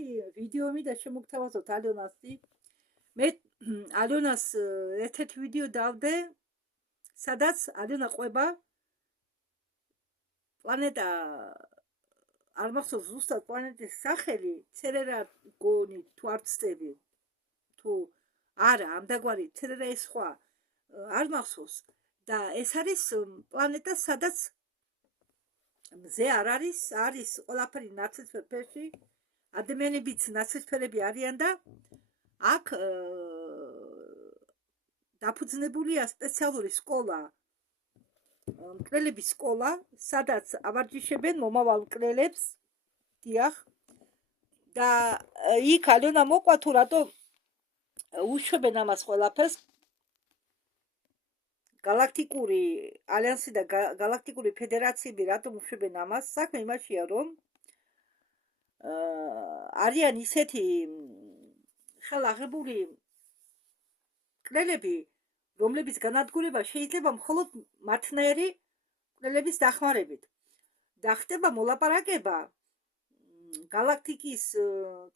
ერთი ვიდეო მინდა შემოგთავაზოთ ალიონასი. მე ალიონას ერთ-ერთი ვიდეო დავდე, სადაც ალიონა ყვება პლანეტა არ მახსოვს ზუსტად პლანეტის სახელი, ცერერა გონი თუ არ ვცდები, თუ არა, ამდაგვარი ცერერა ეს სხვა არ მახსოვს და ეს არის პლანეტა, სადაც მზე არ არის ყველაფერი ნაცრისფერ ფერში, ადამიანებიც ნაცრისფერები არიან და აქ დაფუძნებულია სპეციალური სკოლა, მკვლელების სკოლა, სადაც ავარჯიშებენ მომავალ მკვლელებს, დიახ, და იქ ალიონა მოყვა თუ რატო უშვებენ ამას ყველაფერს. გალაქტიკური ალიანსი და გალაქტიკური ფედერაციები რატომ უშვებენ ამას? საქმე იმაშია, რომ არიან ისეთი ხელაღებული მკვლელები, რომლებიც განადგურება შეიძლება მხოლოდ მათნაირი მკვლელების დახმარებით და ხდება მოლაპარაკება გალაქტიკის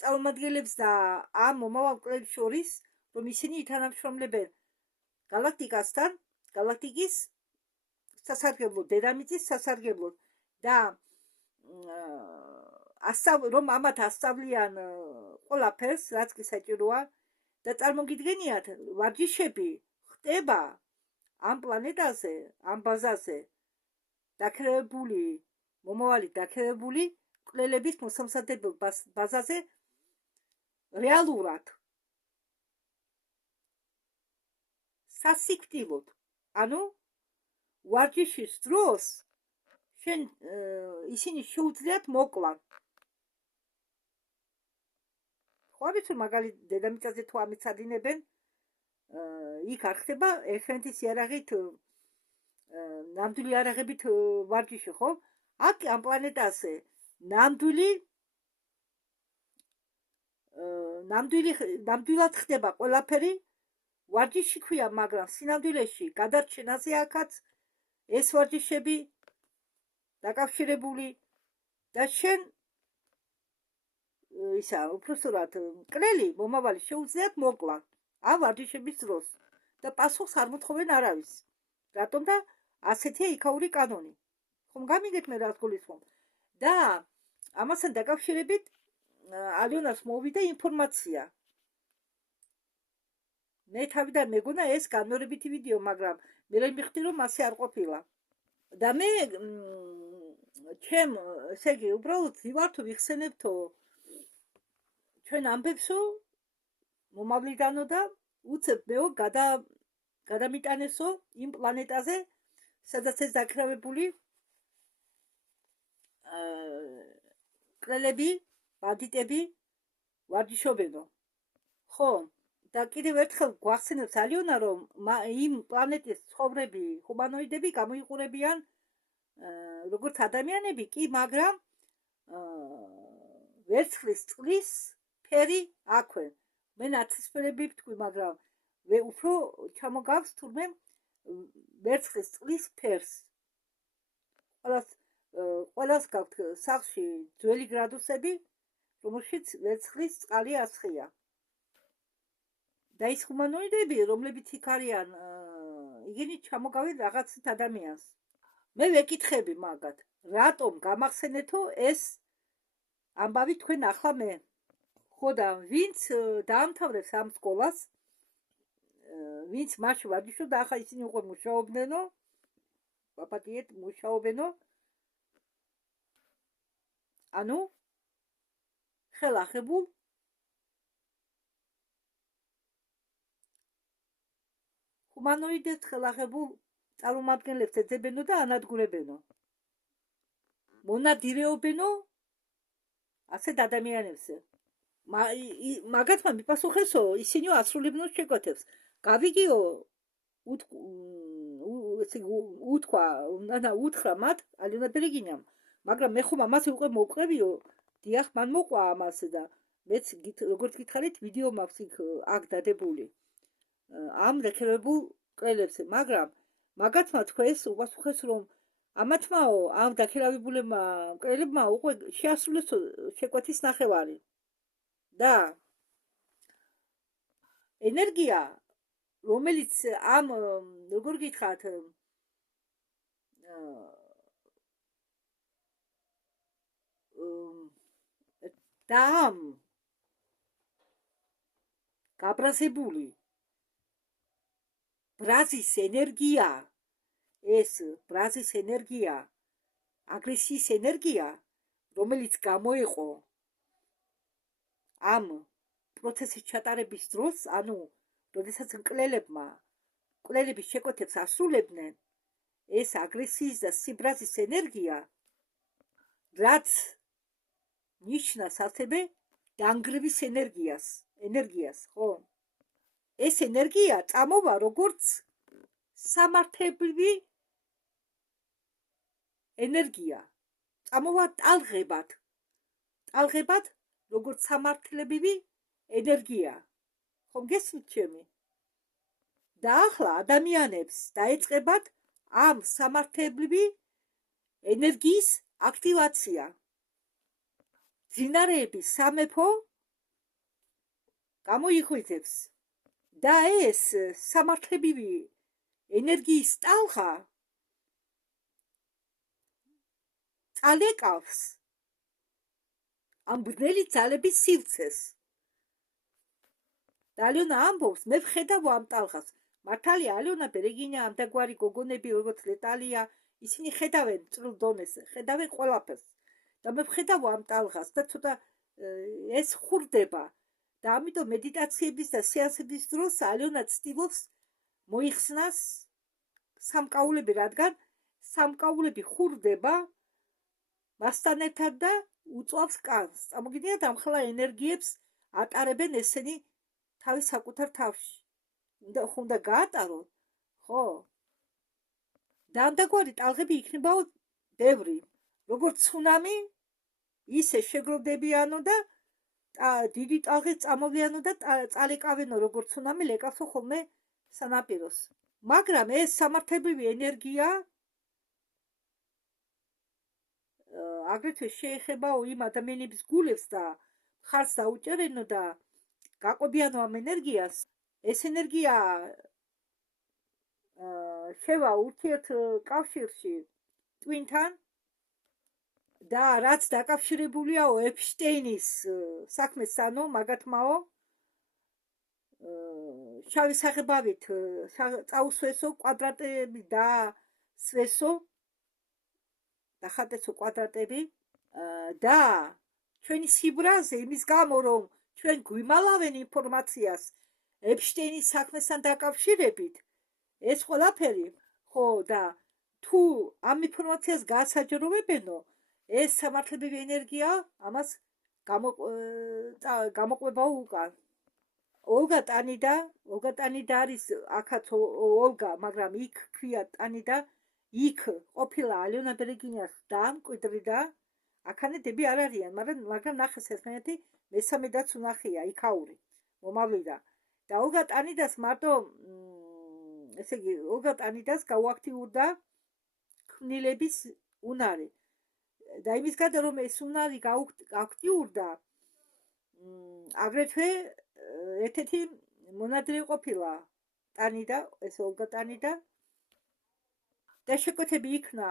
წარმომადგენლებს და ამ მომავალ მკვლელებს შორის, რომ ისინი ითანამშრომლებენ გალაქტიკასთან, გალაქტიკის სასარგებლოდ, დედამიწის სასარგებლოდ და რომ ამათ ასწავლიან ყველაფერს, რაც კი საჭიროა და წარმოგიდგენიათ, ვარჯიშები ხდება ამ პლანეტაზე, ამ ბაზაზე დაქირავებული, მომავალი დაქირავებული მკვლელების მოსამზადებელ ბაზაზე რეალურად სასიკვდილოდ. ანუ ვარჯიშის დროს ისინი შეუძლიათ მოკლან. ხო არის რომ მაგალითად დედამიწაზე თუ ამით სადინებენ, იქ არ ხდება ერთმანეთის იარაღით, ნამდვილი იარაღებით ვარჯიში, ხო? აქ ამ პლანეტაზე ნამდვილად ხდება ყველაფერი, ვარჯიში ქვია, მაგრამ სინამდვილეში გადარჩენაზე აქაც ეს ვარჯიშები დაკავშირებული და შენ უпроსტად მკვლელი მომავალი შეუძლიათ მოკლა ამ ვარჯიშების დროს და პასუხს არ მოთხოვენ არავის. რატომ და ასეთია იქაური კანონი. ხომ გამიგეთ მე რას გულისხმობ? და ამასთან დაკავშირებით ალიონას მოვიდა ინფორმაცია. მე თავიდან მეგონა ეს განმეორებითი ვიდეო, მაგრამ მე მივხვდი რომ ასე არ ყოფილა. და მე ესე იგი უბრალოდ ვივართო ვიხსენებთო ჩვენ ამბებსო მომავლიდანო და უცებ მეო გადამიტანესო იმ პლანეტაზე, სადაც ეს დაქირავებული მკვლელები, ბანდიტები ვარჯიშობენო. ხო, და კიდევ ერთხელ გვახსენებს ალიონა, რომ იმ პლანეტის ცხოვრები, ჰუმანოიდები გამოიყურებიან როგორც ადამიანები კი, მაგრამ ვერცხლის წყლის ფერი აქვენ. მე ნაცრისფერები ვთქვი, მაგრამ უფრო ჩამოგავს თურმე ვერცხლის წყლის ფერს. ყველას გაქვთ სახლში ძველი გრადუსები, რომელშიც ვერცხლის წყალი ასხია. და ის ჰუმანოიდები, რომლებიც იქ არიან, იგინი ჩამოგავენ რაღაცით ადამიანს. მე ვეკითხები მაგათ, რატომ გამახსენეთო ეს ამბავი თქვენ ახლა მე? ხო და ვინც დაამთავრებს ამ სკოლას, ვინც მაშინ ვარჯიშობდა, ახლა ისინი უკვე მუშაობდნენო, ვაპატიეთ, მუშაობენო. ანუ ხელახებულ ჰუმანოიდებს ხელახებულ წარმომადგენლებს ეძებენო და ანადგურებენო. მონადირეობენო ასეთ ადამიანებზე. მაგათმა მიპასუხესო, ისინი ასრულებნო შეკვეთებს. გავიგიო, უთხრა მათ ალიონა ბერეგინამ, მაგრამ მე ხომ ამას უკვე მოვყევიო, დიახ, მან მოყვა ამასე და მეც როგორც გითხარით, ვიდეო მაქვს იქ აქ დადებული ამ დაქირავებულ მკვლელებზე, მაგრამ მაგათმა თქვეს, უპასუხეს, რომ ამათმაო, ამ დაქირავებულებმა მკვლელებმა უკვე შეასრულეს შეკვეთის ნახევარი. და ენერგია, რომელიც ამ როგორ გითხრათ, და ამ გაბრაზებული ბრაზის ენერგია, ეს ბრაზის ენერგია, აგრესიის ენერგია, რომელიც გამოიყო ამ პროცესის ჩატარების დროს, ანუ როდესაც მკვლელების შეკვეთებს ასრულებდნენ, ეს აგრესიის და სიბრაზის ენერგია, რაც ნიშნავს ასევე დანგრევის ენერგიას, ხო? ეს ენერგია წამოვა როგორც სამართლებრივი ენერგია, წამოვა ტალღებად, როგორც სამართლებრივი ენერგია. ხომ გესმით ჩემი? და ახლა ადამიანებს დაეწყებათ ამ სამართლებრივი ენერგიის აქტივაცია. მძინარეების სამეფო გამოიღვიძებს და ეს სამართლებრივი ენერგიის ტალღა წალეკავს ამ ბრძნელი ძალების სივრცეს. და ალიონა ამბობს, მე ვხედავ ამ ტალღას. მართალია, ალიონა ბერეგინია, ამდაგვარი გოგონები, როგორც ლეტალია, ისინი ხედავენ წვრილ დონეზე, ხედავენ ყველაფერს. და მე ვხედავ ამ ტალღას და ცოტა ეს ხურდება. და ამიტომ მედიტაციების და სეანსების დროს ალიონა ცდილობს მოიხსნას სამკაულები, რადგან სამკაულები ხურდება მასთან ერთად და უწვავს კანს. წარმოგიდგენთ, ამ ხლა ენერგიებს ატარებენ ესენი თავის საკუთარ თავში. უნდა გაატაროთ, ხო? და ამდაგვარი ტალღები იქნებაო ბევრი, როგორც ცუნამი, ისე შეგროვდებიანო და დიდი ტალღით წამოვლიანო და წალეკავენო, როგორც ცუნამი, ლეკავსო ხოლმე სანაპიროს. მაგრამ ეს სამართლებრივი ენერგია აგრეთვე შეეხებაო იმ ადამიანების გულებს და მხარს დაუჭერენო და გაყვებიანო ამ ენერგიას. ეს ენერგია შევა ურთიერთ კავშირში ტვინთან და რაც დაკავშირებულია ეპშტეინის საქმესთანო, მაგათმაო შავი საღებავით წაუსვესო კვადრატები და სვესო დახატესო კვადრატები და ჩვენი სიბრაზე იმის გამო, რომ ჩვენ გვიმალავენ ინფორმაციას ეპშტეინის საქმესთან დაკავშირებით, ეს ყველაფერი, ხო, და თუ ამ ინფორმაციას გაასაჯაროვებენო, ეს სამართლებრივი ენერგია ამას გამოყვება უკან. ოლგა ტანიდა არის აქაც ოლგა, მაგრამ იქ ქვია ტანიდა, იქ ყოფილა ალიონა ბერეგინიას დაამკვიდრი და აქანეთები არ არიან, მაგრამ ნახეს ერთმანეთი, მესამედაც უნახია, იქაური მომავლიდა. და ოლგა ტანიდას მარტო, ესე იგი, ოლგა ტანიდას გაუაქტიურდა ქმნილების უნარი. და იმის გარდა, რომ ეს უნარი გააქტიურდა, აგრეთვე ერთ-ერთი მონადირე ყოფილა ტანიდა, ეს ოლგა ტანიდა და შეკვეთები იქნა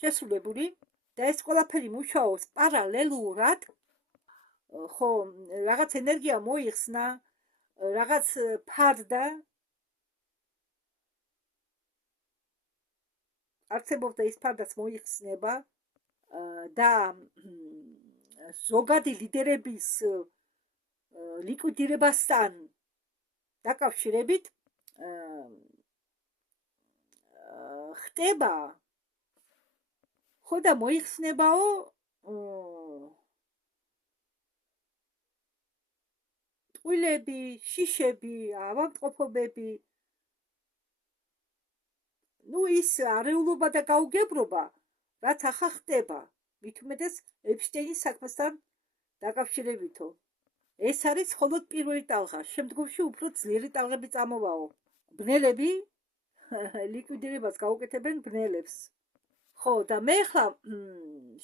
შესრულებული და ეს ყველაფერი მუშაობს პარალელურად, ხო, რაღაც ენერგია მოიხსნა, რაღაც ფარდა არსებობდა, ის ფარდაც მოიხსნება და ზოგადი ლიდერების ლიკვიდირებასთან დაკავშირებით ხდება, ხო, და მოიხსნებაო ტყუილები, შიშები, ავადმყოფობები, ის არეულობა და გაუგებრობა, რაც ახლა ხდება, მით უმეტეს ეპშტეინის საქმესთან დაკავშირებითო. ეს არის მხოლოდ პირველი ტალღა, შემდგომში უფრო ძლიერი ტალღები წამოვაო. ბნელები ლიკვიდირებას გაუკეთებენ ბნელებს. ხო, და მე ახლა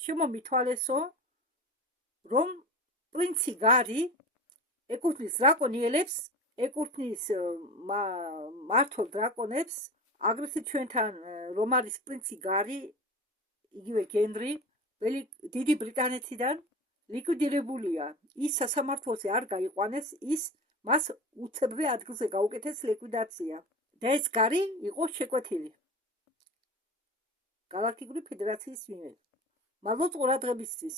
შემომითვალესო რომ პრინცი გარი ეკუთვნის დრაკონიელებს, ეკუთვნის მართლ დრაკონებს, აგრეთვე ჩვენთან რომ არის პრინცი გარი, იგივე გენრი, დიდი ბრიტანეთიდან ლიკვიდირებულია. ის სასამართლოზე არ გაიყვანეს, მას უცებრე ადგილზე გაუკეთეს ლიკვიდაცია და ეს გარი იყო შეკვეთილი გალაქტიკური ფედერაციის მიერ. მადლობთ ყურადღებისთვის.